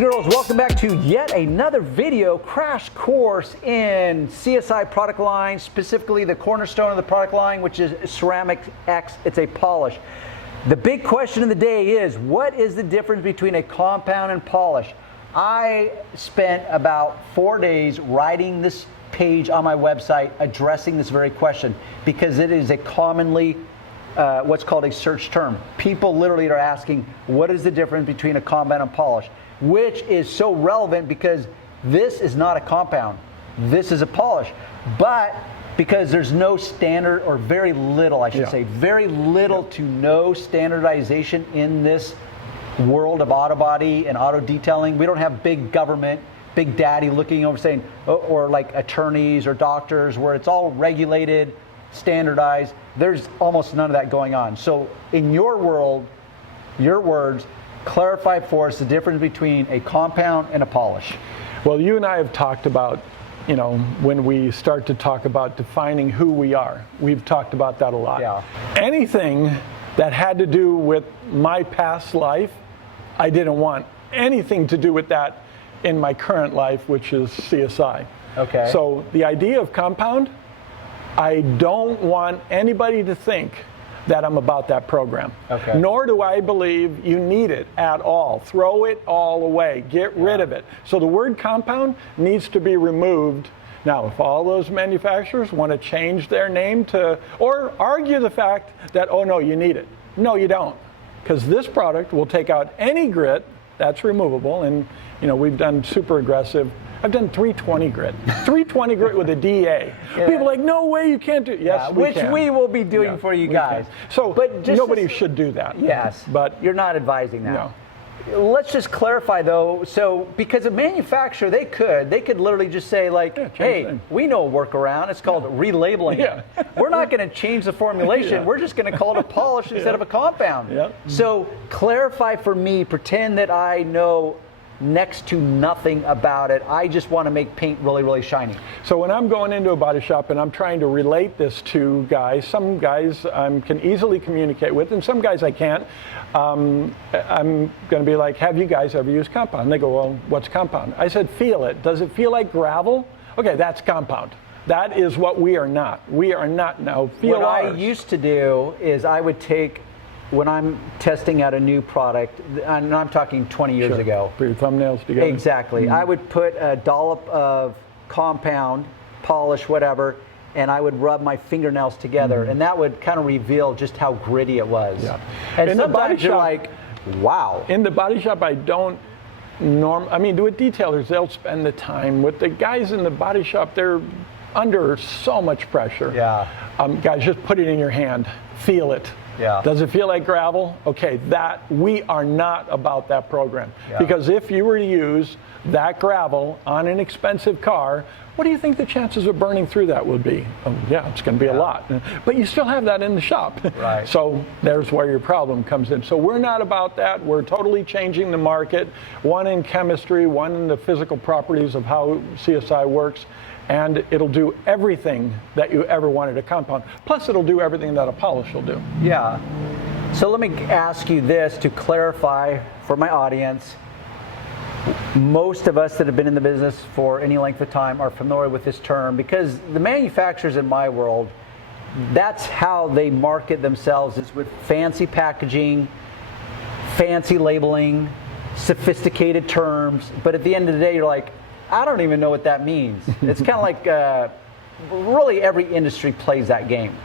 and girls, welcome back to yet another video crash course in CSI product line, specifically the cornerstone of the product line, which is Ceramic X. It's a polish. The big question of the day is, what is the difference between a compound and polish? I spent about 4 days writing this page on my website addressing this very question because it is a commonly what's called a search term. People literally are asking, what is the difference between a compound and polish? Which is so relevant because this is not a compound. This is a polish. But because there's no standard, or very little, I should say, very little to no standardization in this world of auto body and auto detailing. We don't have big government, big daddy looking over saying, or like attorneys or doctors where it's all regulated, standardized. There's almost none of that going on. So in your world, your words, clarify for us the difference between a compound and a polish. Well, you and I have talked about, you know, when we start to talk about defining who we are, we've talked about that a lot. Yeah. Anything that had to do with my past life, I didn't want anything to do with that in my current life, which is CSI. Okay. So the idea of compound, I don't want anybody to think that I'm about that program. Okay. Nor do I believe you need it at all. Throw it all away. Get rid of it. So the word compound needs to be removed. Now, if all those manufacturers want to change their name to, or argue the fact that, oh no, you need it. No, you don't. Because this product will take out any grit that's removable. And you know, we've done super aggressive. I've done 320 grit. 320 grit with a DA. Yeah. People are like, no way you can't do it. Yes, we which can. we will be doing for you guys. So but just nobody should do that. Yes, but you're not advising that. No. Let's just clarify though, so because a manufacturer, they could literally just say like, hey, we know a workaround, it's called relabeling. Yeah. We're not going to change the formulation, we're just going to call it a polish instead of a compound. Yeah. So clarify for me, pretend that I know next to nothing about it. I just want to make paint really, really shiny. So when I'm going into a body shop and I'm trying to relate this to guys, some guys I can easily communicate with, and some guys I can't. I'm going to be like, have you guys ever used compound? And they go, well, what's compound? I said, feel it. Does it feel like gravel? Okay, that's compound. That is what we are not. We are not now. Feel what ours. I used to do is I would take, when I'm testing out a new product, and I'm talking 20 years ago. Put your thumbnails together. Exactly. I would put a dollop of compound, polish, whatever, and I would rub my fingernails together, and that would kind of reveal just how gritty it was. Yeah. And in the body sometimes you're shop, like, wow. In the body shop, I don't with detailers, they'll spend the time. With the guys in the body shop, they're under so much pressure. Yeah. Guys, just put it in your hand. Feel it. Yeah. Does it feel like gravel? Okay, we are not about that program. Yeah. Because if you were to use that gravel on an expensive car, what do you think the chances of burning through that would be? Oh, yeah, it's going to be a lot. But you still have that in the shop. Right. So there's where your problem comes in. So we're not about that. We're totally changing the market, one in chemistry, one in the physical properties of how CSI works. And it'll do everything that you ever wanted a compound. Plus, it'll do everything that a polish will do. Yeah. So let me ask you this to clarify for my audience. Most of us that have been in the business for any length of time are familiar with this term because the manufacturers in my world, that's how they market themselves. It's with fancy packaging, fancy labeling, sophisticated terms. But at the end of the day, you're like, I don't even know what that means. It's kind of like, really every industry plays that game.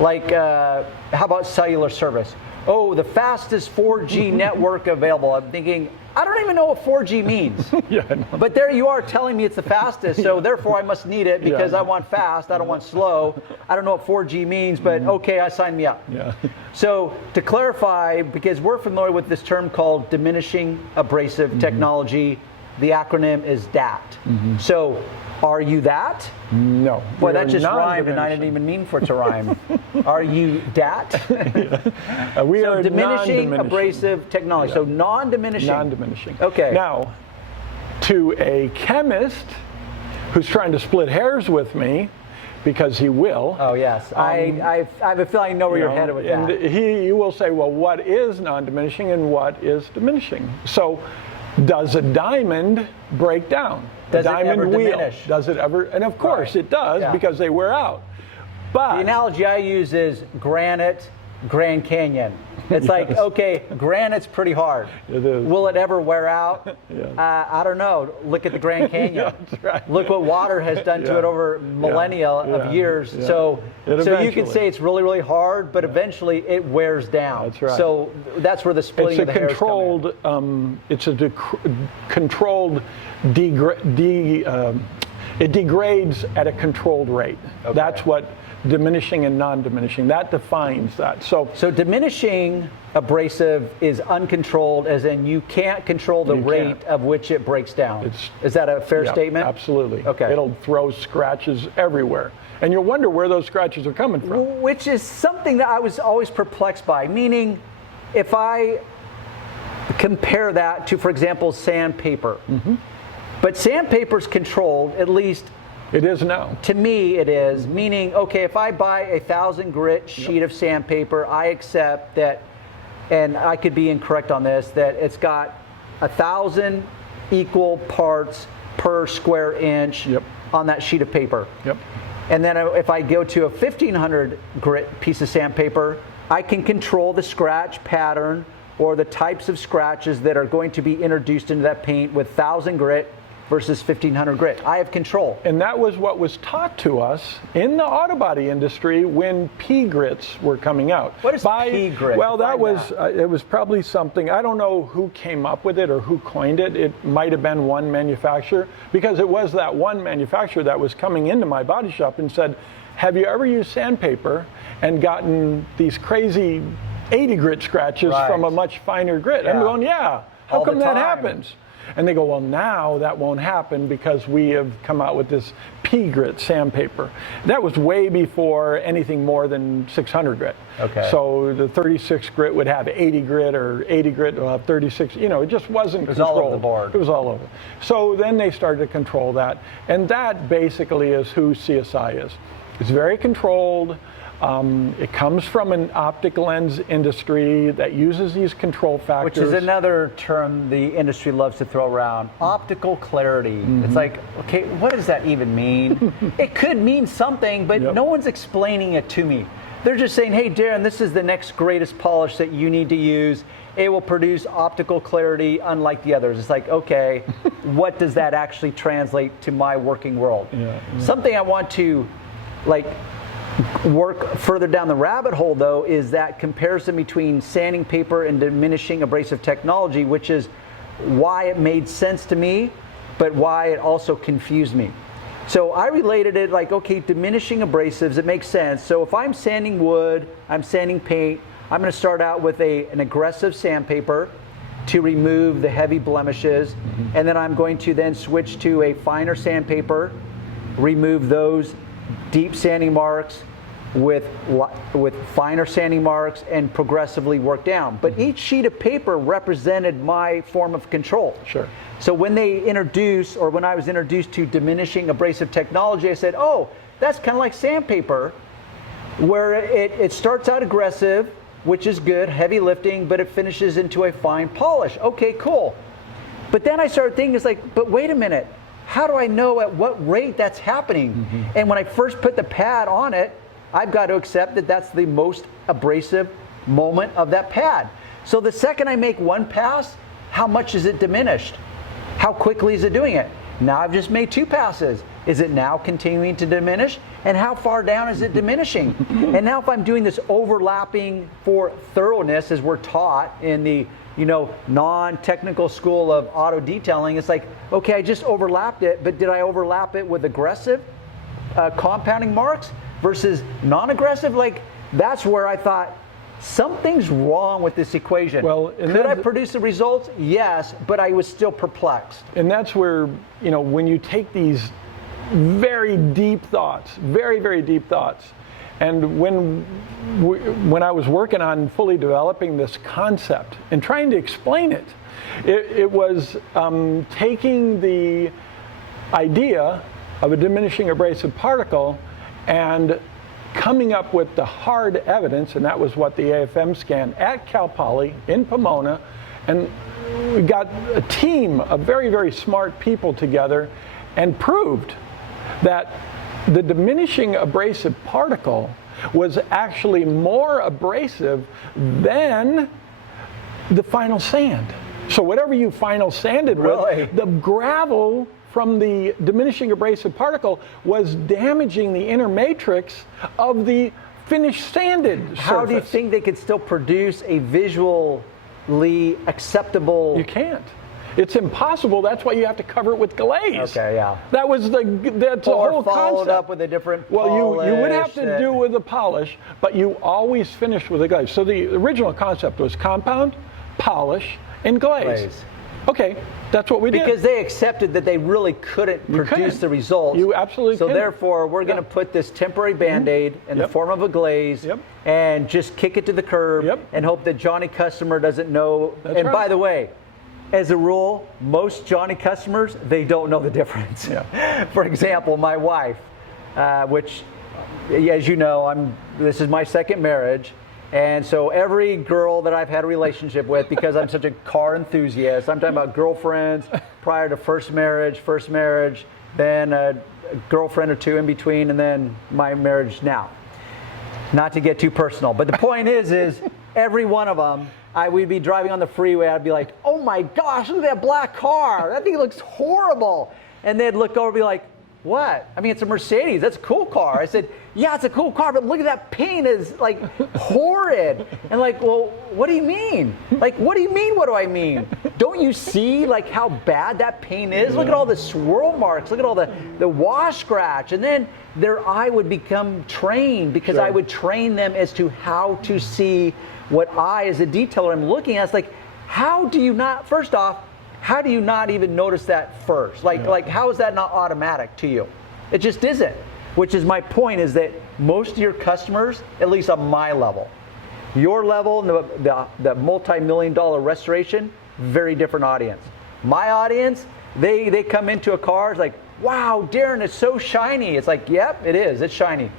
Like, how about cellular service? Oh, the fastest 4G network available. I'm thinking, I don't even know what 4G means. Yeah, I know. But there you are telling me it's the fastest, so therefore I must need it because I want fast, I don't want slow. I don't know what 4G means, but okay, I sign me up. Yeah. So to clarify, because we're familiar with this term called diminishing abrasive technology, the acronym is DAT. So are you that? No. Boy, that just rhymed and I didn't even mean for it to rhyme. Are you DAT? We so are diminishing abrasive technology. So non-diminishing. Non-diminishing. Okay. Now, to a chemist who's trying to split hairs with me, because he will. Oh yes, I have a feeling I know where you're headed with that. And he will say, well, what is non-diminishing and what is diminishing? So Does a diamond break down? Does a it diamond ever wheel. diminish? Does it ever? And of course Right. it does, Yeah. because they wear out. But The analogy I use is granite, Grand Canyon. It's like, Yes. okay, granite's pretty hard. It is. Will it ever wear out? Yes. I don't know. Look at the Grand Canyon. That's right. Look what water has done to Yeah. it over millennia Yeah. of years. Yeah. So It you can eventually- say it's really, really hard, but eventually it wears down. That's right. So that's where the splitting it's a of the hairs come in. controlled. It's a controlled. It degrades at a controlled rate. Okay. That's what diminishing and non-diminishing. That defines that. So So diminishing abrasive is uncontrolled, as in you can't control the You rate can't. of which it breaks down. It's- Is that a fair yeah, statement? absolutely. Okay. It'll throw scratches everywhere, and you'll wonder where those scratches are coming from. Which is something that I was always perplexed by. Meaning, if I compare that to, for example, sandpaper. But sandpaper's controlled, at least It is now. to me it is, meaning, okay, if I buy a 1,000 grit sheet of sandpaper, I accept that, and I could be incorrect on this, that it's got 1,000 equal parts per square inch Yep. on that sheet of paper. Yep. And then if I go to a 1,500 grit piece of sandpaper, I can control the scratch pattern or the types of scratches that are going to be introduced into that paint with 1,000 grit versus 1,500 grit. I have control. And that was what was taught to us in the auto body industry when P grits were coming out. What is P grit? Well, that Define was it was probably something, I don't know who came up with it or who coined it. It might have been one manufacturer, because it was that one manufacturer that was coming into my body shop and said, "Have you ever used sandpaper and gotten these crazy 80 grit scratches Right. from a much finer grit?" I'm Yeah. going, "Yeah. How All the come that time. happens?" And they go, "Well, now that won't happen because we have come out with this P grit sandpaper." That was way before anything more than 600 grit. Okay. So the 36 grit would have 80 grit, or 80 grit will have 36. You know, it just wasn't was all controlled. over the board. It was all over. So then they started to control that. And that basically is who CSI is. It's very controlled. It comes from an optic lens industry that uses these control factors. Which is another term the industry loves to throw around. Optical clarity. It's like, okay, what does that even mean? It could mean something, but Yep. no one's explaining it to me. They're just saying, hey, Darren, this is the next greatest polish that you need to use. It will produce optical clarity unlike the others. It's like, okay, what does that actually translate to my working world? Yeah. Something I want to, like, work further down the rabbit hole, though, is that comparison between sanding paper and diminishing abrasive technology, which is why it made sense to me, but why it also confused me. So I related it like, okay, diminishing abrasives, it makes sense. So if I'm sanding wood, I'm sanding paint, I'm going to start out with an aggressive sandpaper to remove the heavy blemishes, and then I'm going to then switch to a finer sandpaper, remove those deep sanding marks with finer sanding marks, and progressively work down. But each sheet of paper represented my form of control. Sure. So when I was introduced to diminishing abrasive technology, I said, oh, that's kind of like sandpaper, where it starts out aggressive, which is good, heavy lifting, but it finishes into a fine polish. Okay, cool. But then I started thinking, it's like, but wait a minute, how do I know at what rate that's happening? And when I first put the pad on it, I've got to accept that that's the most abrasive moment of that pad. So the second I make one pass, how much is it diminished? How quickly is it doing it? Now I've just made two passes. Is it now continuing to diminish? And how far down is it diminishing? And now if I'm doing this overlapping for thoroughness, as we're taught in the non-technical school of auto detailing, it's like, okay, I just overlapped it, but did I overlap it with aggressive compounding marks versus non-aggressive? Like, that's where I thought, something's wrong with this equation. Well, could I produce the results? Yes, but I was still perplexed. And that's where, when you take these very deep thoughts, very, very deep thoughts, and when I was working on fully developing this concept and trying to explain it, it was taking the idea of a diminishing abrasive particle and coming up with the hard evidence, and that was what the AFM scan at Cal Poly in Pomona And we got a team of very, very smart people together and proved that the diminishing abrasive particle was actually more abrasive than the final sand. So whatever you final sanded with, the gravel from the diminishing abrasive particle was damaging the inner matrix of the finished sanded surface. How do you think they could still produce a visually acceptable? You can't. It's impossible. That's why you have to cover it with glaze. Okay, yeah. That's the whole concept. Followed up with a different polish. Well, you would have to do with a polish, but you always finish with a glaze. So the original concept was compound, polish, and glaze. Okay, that's what we did. Because they accepted that they really couldn't produce the results. You absolutely So couldn't. therefore, we're going to put this temporary Band-Aid in the form of a glaze and just kick it to the curb and hope that Johnny customer doesn't know. That's and right. by the way, as a rule, most Johnny customers, they don't know the difference. For example, my wife, which, as you know, this is my second marriage. And so every girl that I've had a relationship with, because I'm such a car enthusiast, I'm talking about girlfriends prior to first marriage, then a girlfriend or two in between, and then my marriage now. Not to get too personal, but the point is every one of them, we'd be driving on the freeway, I'd be like, oh my gosh, look at that black car. That thing looks horrible. And they'd look over and be like, what? I mean, it's a Mercedes. That's a cool car. I said, yeah, it's a cool car, but look at that paint is like horrid. And like, well, what do you mean? Like, what do you mean, what do I mean? Don't you see like how bad that paint is? Look at all the swirl marks. Look at all the wash scratch. And then their eye would become trained because I would train them as to how to see what I, as a detailer, am looking at. It's like, how do you not, first off, how do you not even notice that first? Like how is that not automatic to you? It just isn't. Which is my point, is that most of your customers, at least on my level, your level, the multi-million-dollar restoration, very different audience. My audience, they come into a car, it's like, wow, Darren, it's so shiny. It's like, yep, it is, it's shiny.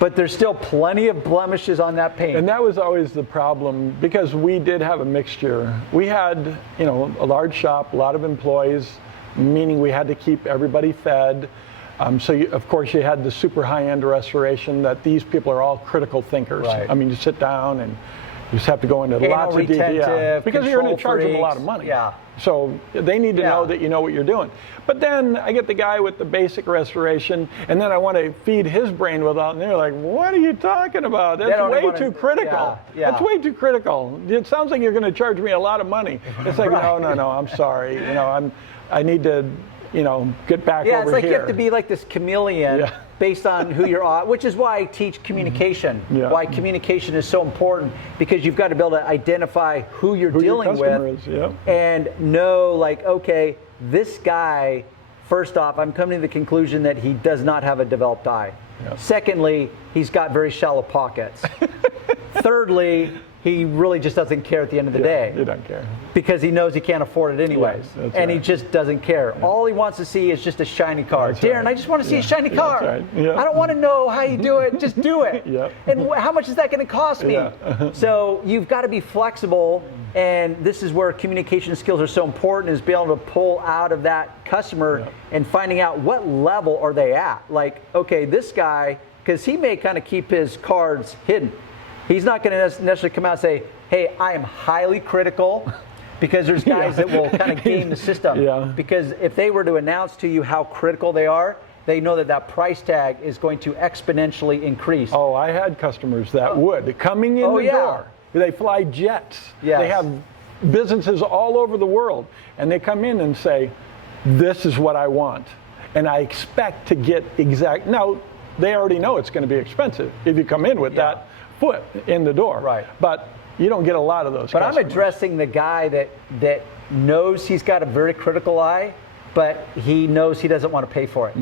But there's still plenty of blemishes on that paint. And that was always the problem, because we did have a mixture. We had, a large shop, a lot of employees, meaning we had to keep everybody fed. So of course you had the super high-end restoration that these people are all critical thinkers. Right. I mean, you sit down and you just have to go into lots of detail. Because you're going to charge them a lot of money. Yeah. So they need to know that you know what you're doing. But then I get the guy with the basic restoration, and then I want to feed his brain with all, and they're like, what are you talking about? That's way too critical. That's way too critical. It sounds like you're going to charge me a lot of money. It's like, no, I'm sorry. I need to, get back over here. Yeah, it's like you have to be like this chameleon based on who you're on, which is why I teach communication. Why communication is so important, because you've got to be able to identify who you're dealing with and know, like, okay, this guy, first off, I'm coming to the conclusion that he does not have a developed eye. Secondly, he's got very shallow pockets. Thirdly, he really just doesn't care at the end of the day. He doesn't care. Because he knows he can't afford it anyways. And he just doesn't care. All he wants to see is just a shiny car. Darren, I just want to see a shiny car. I don't want to know how you do it, just do it. And how much is that going to cost me? So you've got to be flexible, and this is where communication skills are so important, is being able to pull out of that customer and finding out what level are they at. Like, okay, this guy, because he may kind of keep his cards hidden. He's not going to necessarily come out and say, hey, I am highly critical, because there's guys that will kind of game the system. Because if they were to announce to you how critical they are, they know that that price tag is going to exponentially increase. Oh, I had customers that would. Coming in the door, they fly jets. They have businesses all over the world, and they come in and say, this is what I want. And I expect to get exact. Now, they already know it's going to be expensive if you come in with that foot in the door. But you don't get a lot of those customers. I'm addressing the guy that knows he's got a very critical eye, but he knows he doesn't want to pay for it.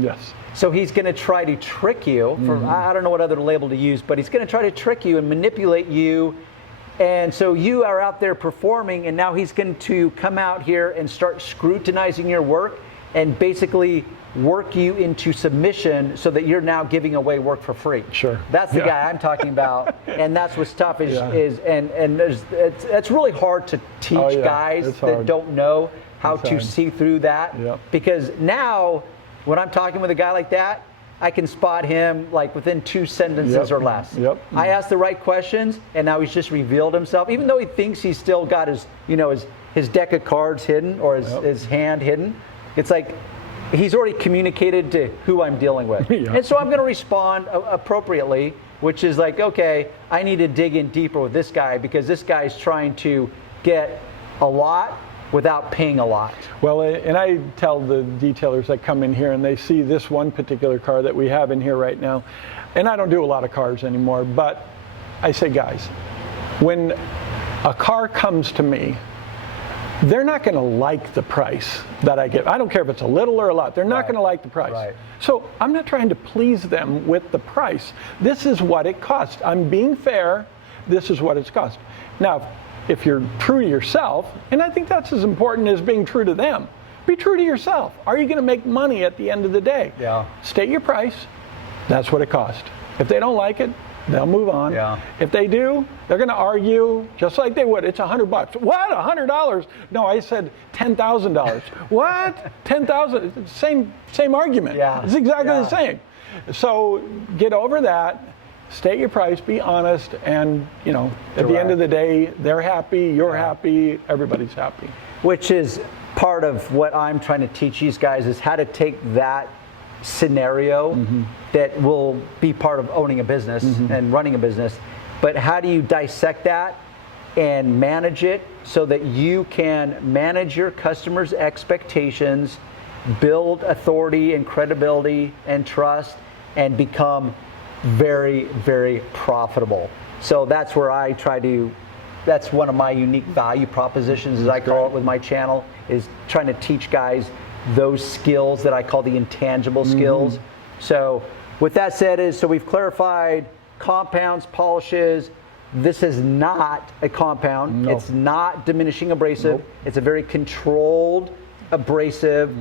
So he's going to try to trick you. I don't know what other label to use, but he's going to try to trick you and manipulate you. And so you are out there performing, and now he's going to come out here and start scrutinizing your work and basically work you into submission so that you're now giving away work for free. Sure. That's the guy I'm talking about, and that's what's tough it's really hard to teach guys that don't know how to see through that. Because now when I'm talking with a guy like that, I can spot him like within 2 sentences or less. I asked the right questions, and now he's just revealed himself, even though he thinks he's still got his, his deck of cards hidden or his hand hidden. It's like he's already communicated to who I'm dealing with. And so I'm going to respond appropriately, which is like, okay, I need to dig in deeper with this guy because this guy's trying to get a lot without paying a lot. Well, and I tell the detailers that come in here and they see this one particular car that we have in here right now, and I don't do a lot of cars anymore, but I say, guys, when a car comes to me, they're not going to like the price that I give. I don't care if it's a little or a lot. They're not going to like the price. So I'm not trying to please them with the price. This is what it costs. I'm being fair. This is what it's cost. Now, if you're true to yourself, and I think that's as important as being true to them, be true to yourself. Are you going to make money at the end of the day? State your price. That's what it costs. If they don't like it, they'll move on. If they do, they're going to argue just like they would. It's $100. What? $100? No, I said $10,000. What? 10,000? Same argument. It's exactly the same. So get over that. State your price, be honest, and at the end of the day, they're happy, you're happy, everybody's happy. Which is part of what I'm trying to teach these guys is how to take that scenario that will be part of owning a business and running a business, but how do you dissect that and manage it so that you can manage your customers' expectations, build authority and credibility and trust, and become very, very profitable. So that's where I try to, that's one of my unique value propositions, as I call it with my channel, is trying to teach guys those skills that I call the intangible skills. So with that said, so we've clarified compounds, polishes. This is not a compound. It's not diminishing abrasive. It's a very controlled abrasive,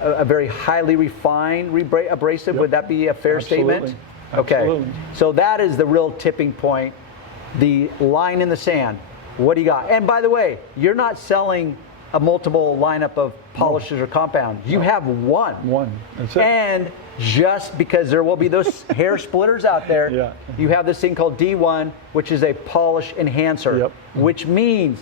a very highly refined abrasive. Would that be a fair statement? Okay, so that is the real tipping point, the line in the sand. What do you got? And by the way, you're not selling a multiple lineup of polishes or compounds. You have one. That's it. And just because there will be those hair splitters out there, you have this thing called D1, which is a polish enhancer, which means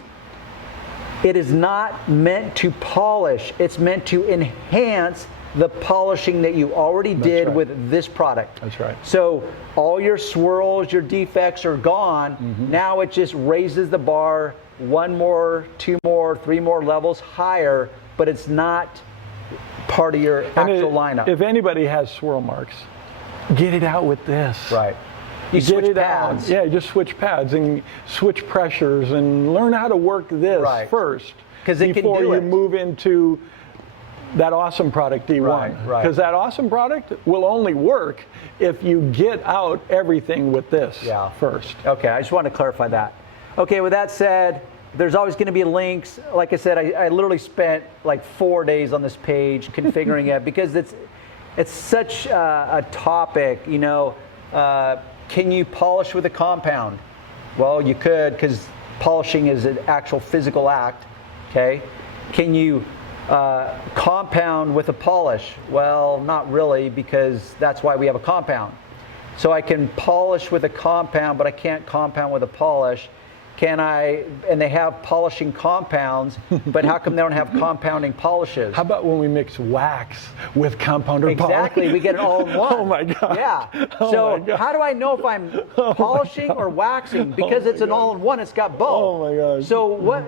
it is not meant to polish. It's meant to enhance the polishing that you already did with this product. That's right. So all your swirls, your defects are gone. Now it just raises the bar 1 more, 2 more, 3 more levels higher, but it's not part of your actual lineup. If anybody has swirl marks, get it out with this. You get switch it pads. out. Just switch pads and switch pressures and learn how to work this first before you move into that awesome product D1. Because that awesome product will only work if you get out everything with this first. Okay, I just want to clarify that. Okay, with that said, there's always going to be links. Like I said, I literally spent like 4 days on this page configuring it because it's such a topic. Can you polish with a compound? Well, you could, because polishing is an actual physical act. Okay, can you compound with a polish? Well, not really, because that's why we have a compound. So I can polish with a compound, but I can't compound with a polish. Can I? And they have polishing compounds, but how come they don't have compounding polishes? How about when we mix wax with compounder polish? Exactly, we get it all in one. Oh my God. Yeah. So how do I know if I'm polishing or waxing? Because it's an all-in-one. It's got both. Oh my God. So what?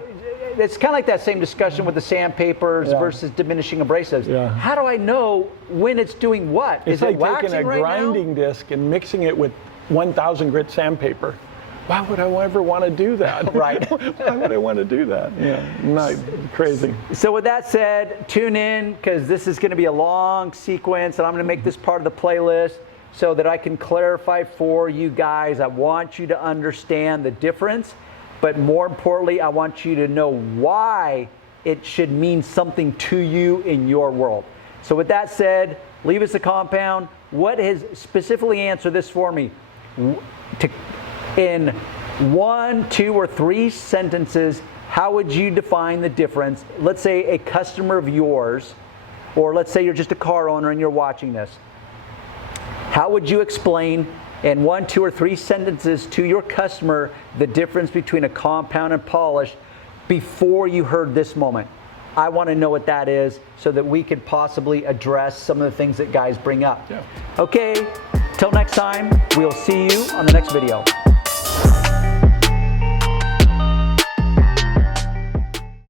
It's kind of like that same discussion with the sandpapers versus diminishing abrasives. How do I know when it's doing what? It's like taking a right grinding disc and mixing it with 1,000 grit sandpaper. Why would I ever want to do that? Why would I want to do that? Not crazy. So with that said, tune in, because this is going to be a long sequence, and I'm going to make this part of the playlist so that I can clarify for you guys. I want you to understand the difference, but more importantly, I want you to know why it should mean something to you in your world. So with that said, leave us a compound. What is, specifically answer this for me. In 1, 2, or 3 sentences, how would you define the difference? Let's say a customer of yours, or let's say you're just a car owner and you're watching this. How would you explain in 1, 2, or 3 sentences to your customer the difference between a compound and polish before you heard this moment? I want to know what that is so that we could possibly address some of the things that guys bring up. Yeah. Okay, till next time, we'll see you on the next video.